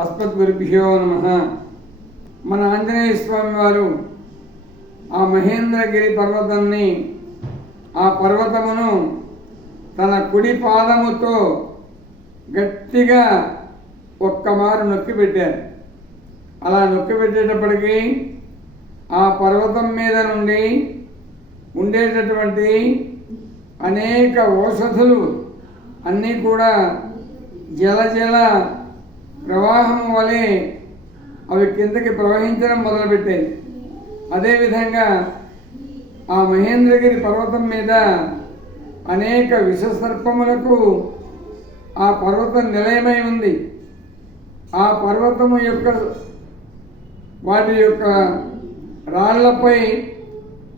అస్మద్గురుభ్యో నమః. మన ఆంజనేయ స్వామి వారు ఆ మహేంద్రగిరి పర్వతాన్ని, ఆ పర్వతమును తన కుడి పాదముతో గట్టిగా ఒక్కమారు నొక్కి పెట్టారు. అలా నొక్కి పెట్టేటప్పటికీ ఆ పర్వతం మీద నుండి ఉండేటటువంటి అనేక ఔషధులు అన్నీ కూడా జల ప్రవాహం వలె అవి కిందకి ప్రవహించడం మొదలుపెట్టాయి. అదేవిధంగా ఆ మహేంద్రగిరి పర్వతం మీద అనేక విషసర్పములకు ఆ పర్వతం నిలయమై ఉంది. ఆ పర్వతము యొక్క వాటి యొక్క రాళ్లపై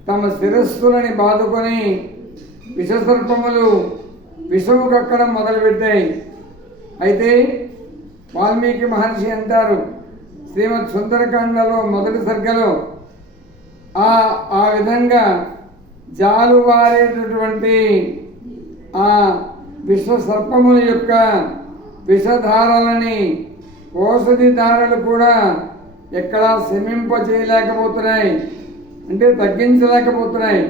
తమ శిరస్సులని బాదుకొని విషసర్పములు విషము కక్కడం మొదలుపెట్టాయి. అయితే వాల్మీకి మహర్షి అంటారు, శ్రీమద్ సుందరకాండలో మొదటి సర్గలో ఆ విధంగా జాలువారేటటువంటి ఆ విషసర్పముల యొక్క విషధారలని ఔషధి ధారలు కూడా ఎక్కడా శమింప చేయలేకపోతున్నాయి, అంటే తగ్గించలేకపోతున్నాయి.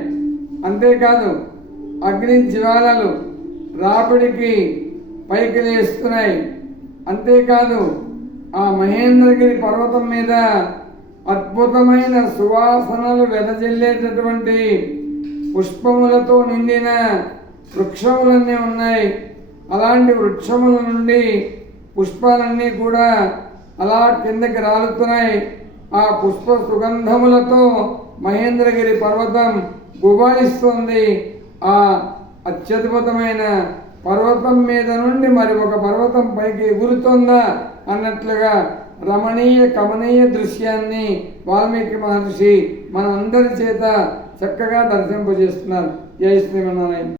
అంతేకాదు అగ్ని జ్వాలలు రాపిడికి పైకి లేస్తున్నాయి. అంతేకాదు ఆ మహేంద్రగిరి పర్వతం మీద అద్భుతమైన సువాసనలు వెదజల్లేటటువంటి పుష్పములతో నిండిన వృక్షములన్నీ ఉన్నాయి. అలాంటి వృక్షముల నుండి పుష్పాలన్నీ కూడా అలా కిందకి రాలుతున్నాయి. ఆ పుష్ప సుగంధములతో మహేంద్రగిరి పర్వతం గుబాళిస్తుంది. ఆ అత్యద్భుతమైన పర్వతం మీద నుండి మరి ఒక పర్వతం పైకి ఎగురుతుందా అన్నట్లుగా రమణీయ కమనీయ దృశ్యాన్ని వాల్మీకి మహర్షి మనందరి చేత చక్కగా దర్శింపజేస్తున్నారు. జై శ్రీమన్నారాయణ.